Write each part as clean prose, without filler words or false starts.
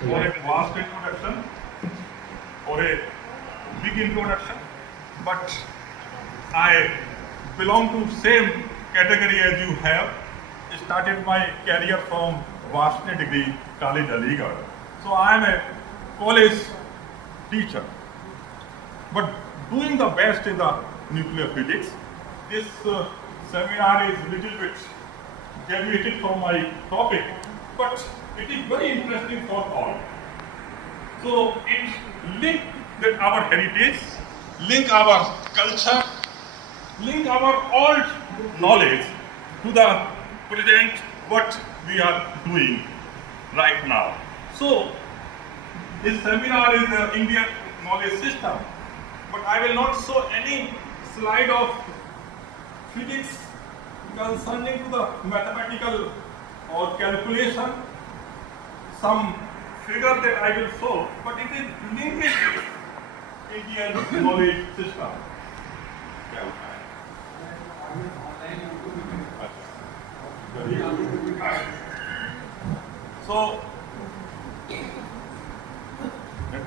for a vast introduction, for a big introduction, but I belong to same category as you have. Started my career from Varsity Degree College, Aligarh. So I am a college teacher, but doing the best in the nuclear physics. This seminar is little bit deviated from my topic, but it is very interesting for all. So it link with our heritage, link our culture, link our old knowledge to the present what we are doing right now. So this seminar is the Indian knowledge system, but I will not show any slide of physics concerning to the mathematical or calculation, some figure that I will show, but it is linked with Indian knowledge system. So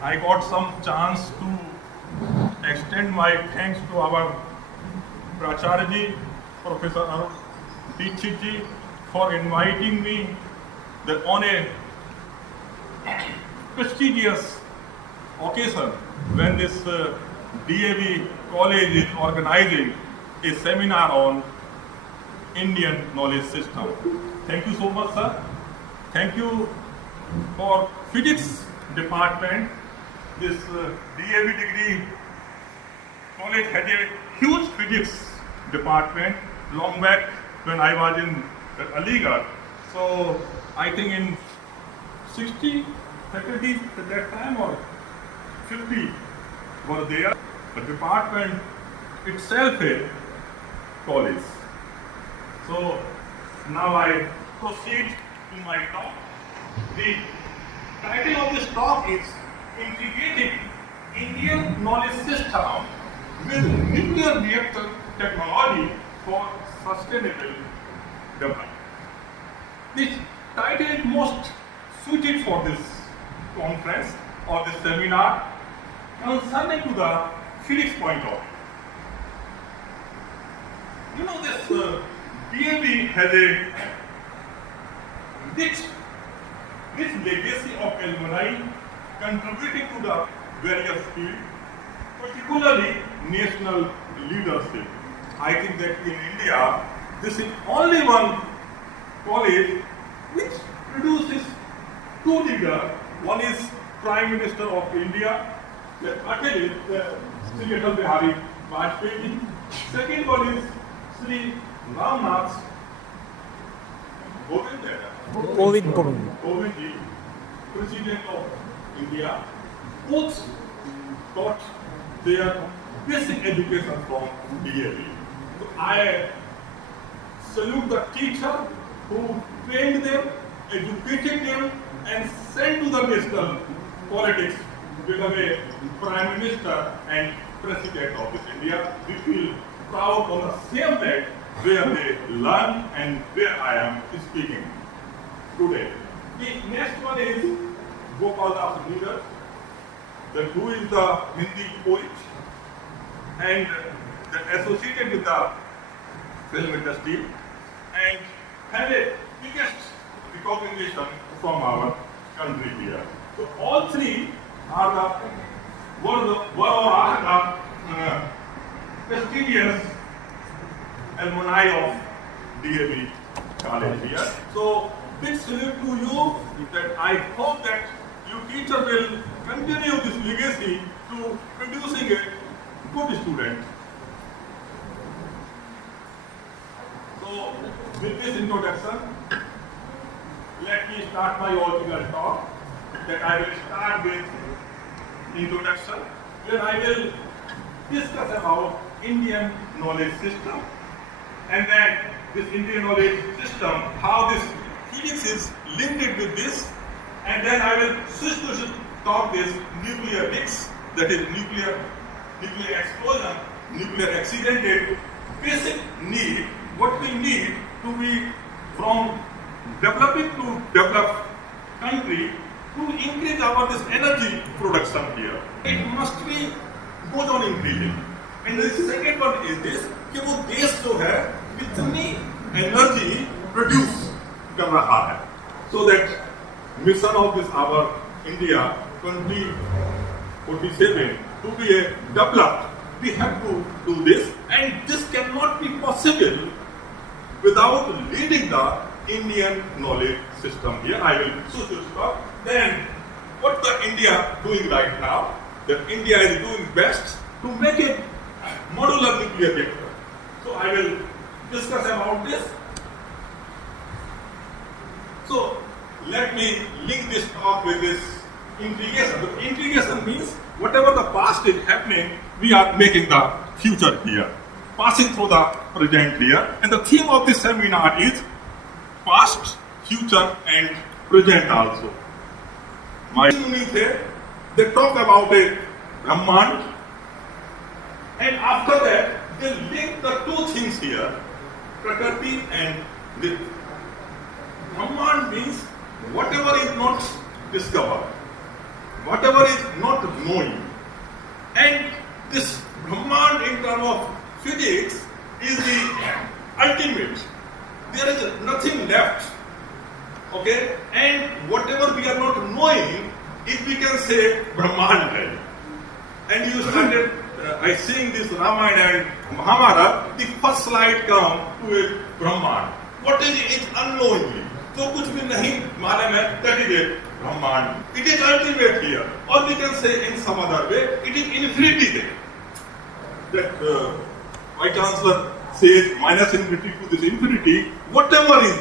I got some chance to extend my thanks to our Pracharya ji, Professor Arun Dikshit ji, for inviting me on a prestigious occasion when this DAV college is organizing a seminar on Indian knowledge system. Thank you so much, sir. Thank you for physics department. This DAV degree college had a huge physics department long back when I was in Aligarh. So I think in 60 faculties at that time or 50 were there. The department itself a college. So now I proceed to my talk. The title of this talk is Integrating Indian Knowledge System with Nuclear Reactor Technology for Sustainable Development. This title is most suited for this conference or this seminar concerning to the physics point of view. You know, this DAV has a rich legacy of alumni contributing to the various fields, particularly national leadership. I think that in India, this is only one college which produces two leaders. One is Prime Minister of India, Sri Atal Bihari Vajpayee. Second one is Sri Ramnath Kovind ji, President of India. Both got their basic education from DAV. So I salute the teacher who trained them, educated them, and sent to the national politics to become a Prime Minister and President of this India. We feel proud on the same bed where they learn and where I am speaking today. The next one is Gopal Das Leader, who is the Hindi poet and associated with the film industry and have a biggest recognition from our country here. So all three are the prestigious alumni of DAV college here. So big salute to you that I hope that you teacher will continue this legacy to producing a good student. So with this introduction, let me start my original talk. That I will start with introduction, where I will discuss about Indian knowledge system, and then this Indian knowledge system, how this physics is linked with this, and then I will switch to talk this nuclear mix, that is nuclear explosion, nuclear accidented, basic need, what we need to be from developing to developed country, to increase our this energy production here, it must be goes on increasing. And the second one is this कि वो देश जो है कितनी energy produce कर रहा है. So that mission of this our India 2047 to be a developed, we have to do this, and this cannot be possible without leading the Indian knowledge system here. I will soon stop. Then, what the India doing right now? That India is doing best to make a modular nuclear reactor. So I will discuss about this. So let me link this talk with this integration. The integration means whatever the past is happening, we are making the future here, passing through the present here. And the theme of this seminar is past, future, and present also. My unit here, they talk about a Brahman, and after that, they link the two things here, Prakriti and Deptt. Brahman means whatever is not discovered, whatever is not known. And this Brahman in terms of physics is the ultimate. There is nothing left. Okay? And whatever we are not knowing, if we can say Brahman hai. And you started, I sing this Ramayana and Mahabharata, the first slide come to a Brahman. What is it? It's unknowingly. So कुछ भी नहीं मालूम है, that is it, Brahman. It is ultimate here. Or we can say in some other way, it is infinity there. That Vice Chancellor says minus infinity to this infinity, whatever is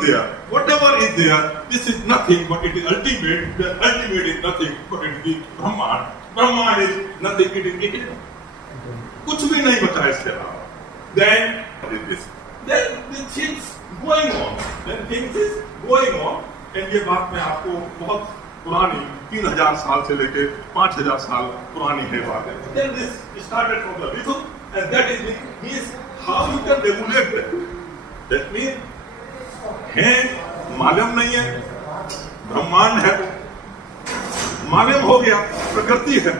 there, this is nothing but it is ultimate. The ultimate is nothing but it is Brahman. Brahman is nothing, it is eternal. कुछ भी नहीं बचा इसके अलावा. Then what is this? Then the things going on. Then things is going on. And ये बात मैं आपको बहुत पुरानी 3000 साल से लेके 5000 साल पुरानी है बात है. Then this started from the rhythm, and that is how you can regulate that. That means है मालूम नहीं है, ब्रह्मांड है, मालूम हो गया, प्रकृति है.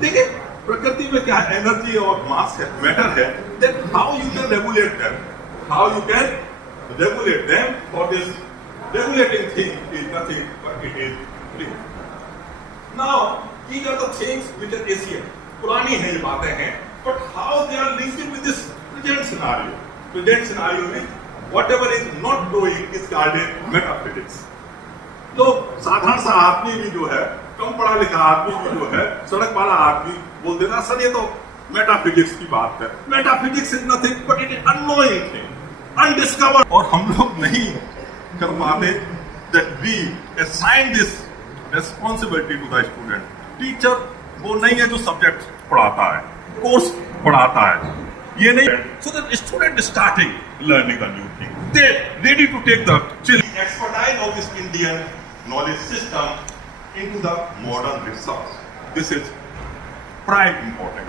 देखिए प्रकृति में क्या है, एनर्जी और मास है, मैटर है. Then how you can regulate them? How you can regulate them? For this regulating thing is nothing but it is free. Now these are the things which are Asian. पुरानी है ये बातें हैं, but how they are linked with this present scenario? Present scenario means whatever is not doing is called metaphysics. तो साधारण सा आदमी भी जो है, कम पढ़ा लिखा आदमी भी जो है, सड़क वाला आदमी बोल देना सर ये तो मेटाफिजिक्स की बात है. Metaphysics is nothing but it is annoying thing, undiscovered. और हम लोग नहीं कर पाते that we assign this responsibility to the student. Teacher वो नहीं है जो सब्जेक्ट पढ़ाता है, कोर्स पढ़ाता है, ये नहीं. So the student is starting learning the new thing. They ready to take the expertise of this Indian knowledge system into the modern research. This is prime important.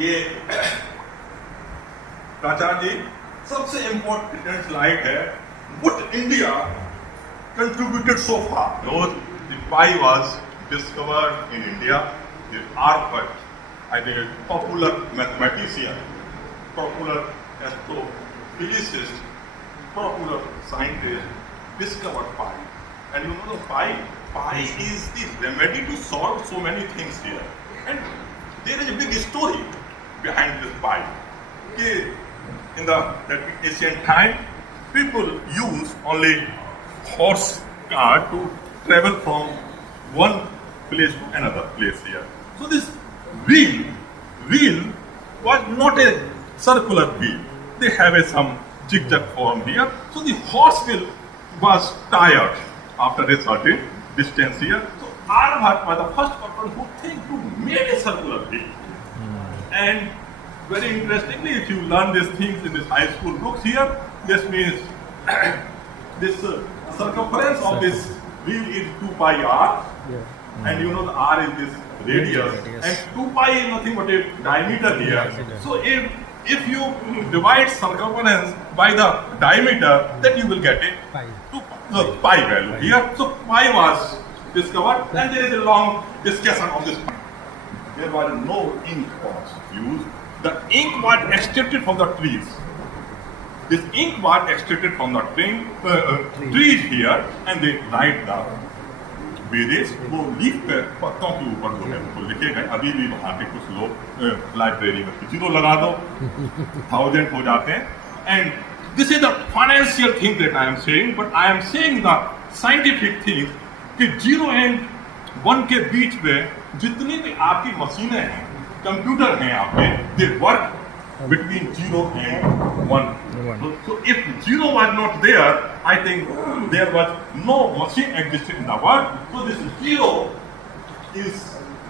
ये प्राचार्य जी सबसे इम्पोर्टेंट स्लाइड है. What India contributed so far? Because the pi was discovered in India. The Arpad, I think, a popular mathematician, popular astrophysicist, popular scientist, discovered pi. And you know the pi is the remedy to solve so many things here. And there is a big story behind this pi. In the ancient time, people use only horse cart to travel from one place to another place here. So this wheel was not a circular wheel. They have some zigzag form here. So the horse wheel was tired after a certain distance here. So Arabhat was the first person who think to make a circular wheel. And very interestingly, if you learn these things in this high school books here, this means this circumference of this wheel is 2 pi r, and you know the r is this radius, and 2 pi is nothing but a diameter here. So if if you divide circumference by the diameter, then you will get a Pi. pi value here. So pi was discovered, and there is a long discussion of this. There was no ink was used. The ink was extracted from the trees. This ink was extracted from the trees here, and they write the वेदेश वो leaf पे पत्तों के ऊपर जो है वो लिखे गए. अभी भी वहाँ पे कुछ लोग लाइब्रेरी में जीरो लगा दो 1000 हो जाते हैं. And this is the financial thing that I am saying, but I am saying the scientific thing कि 0 एंड 1 के बीच में जितनी भी आपकी मशीनें हैं, कंप्यूटर हैं आपके, they work between 0 and 1. So if 0 was not there, I think there was no machine existed in the world. So this 0 is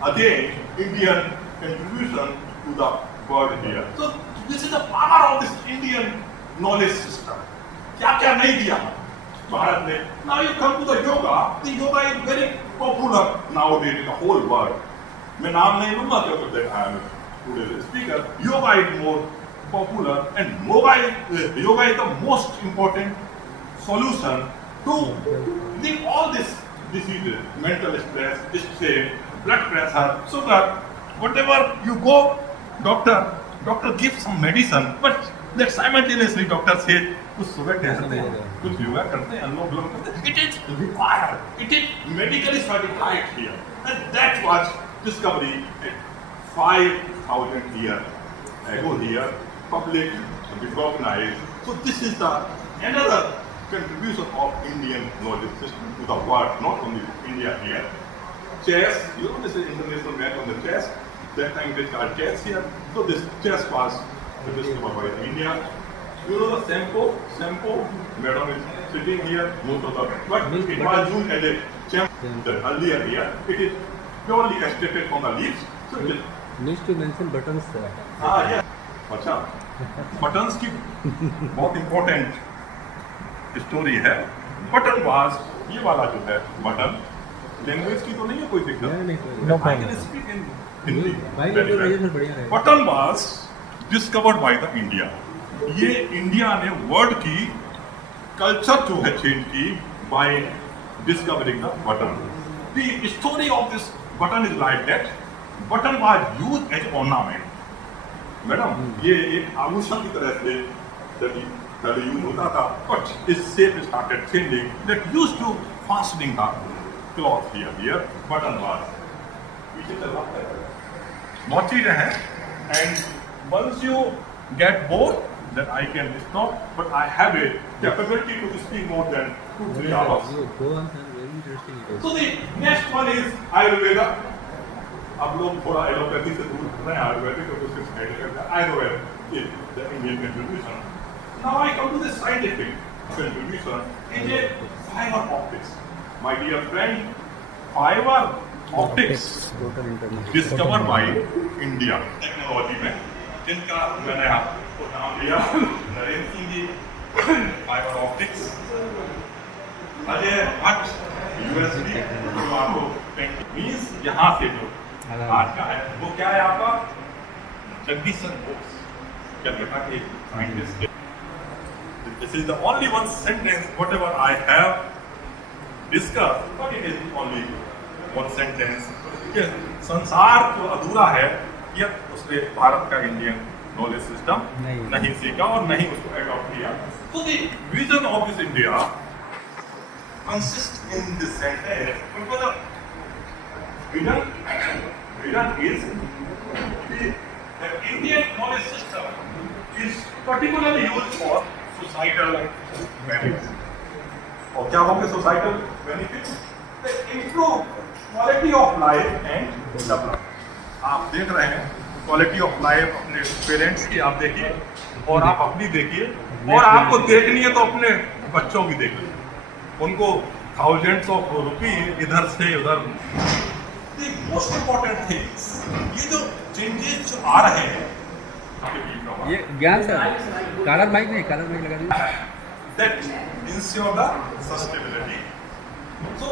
again Indian contribution to the world here. So this is the power of this Indian knowledge system. क्या क्या नहीं दिया भारत ने. Now you come to the yoga. The yoga is very popular nowadays in the whole world. मैं नाम नहीं लूँगा क्योंकि I am today's speaker. Yoga is more popular, and yoga is the most important solution to all this diseases, mental stress, strain, blood pressure, sugar, whatever you go, doctor gives some medicine, but that simultaneously doctor says कुछ सुबह करते हैं, कुछ योगा करते हैं, अनुलोम विलोम करते हैं. It is required. It is medically certified here, and that was discovery 5,000 years ago here, public recognized. So this is the another contribution of Indian knowledge system to the world, not only India here. Chess, you know, this is international match on the chess. That time they called chess here. So this chess was discovered by India. You know the Sempo, madam is sitting here, most of the, but it was used as a champ earlier here. It is purely extracted from the leaves. So it is. Needs to mention buttons. Yeah. अच्छा, buttons की बहुत important story है. Button was ये वाला जो है button, language की तो नहीं है कोई दिक्कत. I can speak in Hindi. Button was discovered by the India. ये इंडिया ने वर्ल्ड की कल्चर जो है चेंज की by discovering the button. The story of this button is like that. Button was used as ornament. Madam ये एक आभूषण की तरह से यूज होता था, बट इस shape started changing. That used to fastening the cloth here button was. पीछे चलना बहुत चीजें हैं, and once you get bored then I can stop, but I have a capability to speak more than 2-3 hours. So the next one is Ayurveda. अब लोग थोड़ा allopathy से दूर रहे हैं, आयुर्वेदिक को कुछ साइड करते हैं. Ayurveda is the Indian contribution. Now I come to the scientific contribution. Is a fiber optics. My dear friend, fiber optics discovered by India. Technology में जिनका मैंने आपको नाम दिया, Narendra Singh ji, fibre optics. Ajay Bhatt, USB, जो आपको मीन्स यहाँ से जो आज का है वो क्या है आपका, जगदीशन बोस, कलकत्ता के scientist. This is the only one sentence whatever I have discussed, but it is only one sentence. संसार जो अधूरा है, ये उसने भारत का इंडियन नॉलेज सिस्टम नहीं सीखा और नहीं उसको अडॉप्ट किया. तो the vision of this India consist in this sentence. Because the vision is the Indian knowledge system is particularly used for societal benefits. और क्या होंगे societal benefits? Improve quality of life and development. आप देख रहे हैं quality of life अपने parents की, आप देखिए, और आप अपनी देखिए, और आपको देखनी है तो अपने बच्चों की देखिए. उनको थाउजेंड्स ऑफ रुपी इधर से उधर. मोस्ट इम्पोर्टेंट थिंग्स, ये जो चेंजेस जो आ रहे हैं, ये ज्ञान सर कलर माइक नहीं, कलर माइक लगा दीजिए. That ensure the sustainability. So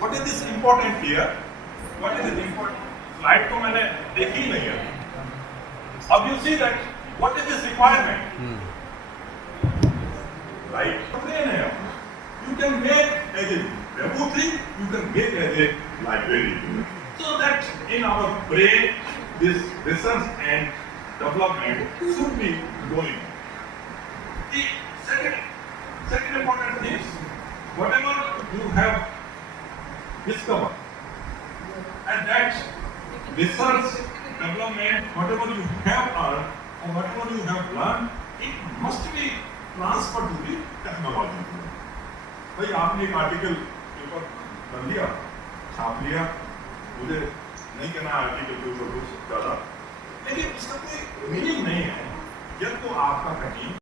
what is this important here? What is it important? Light तो मैंने देखी नहीं है. अब you see that What is this requirement? Right? You can make as a laboratory, you can make as a library. So that in our brain, this research and development should be going. The second important thing is, whatever you have discovered, and that research, development, whatever you have earned or whatever you have learned, it must be transferred to the technology. भाई आपने एक article paper कर लिया, छाप लिया, मुझे नहीं कहना आर्टिकल के ऊपर कुछ ज़्यादा, लेकिन इसका कोई मीनिंग नहीं है जब तो आपका कहीं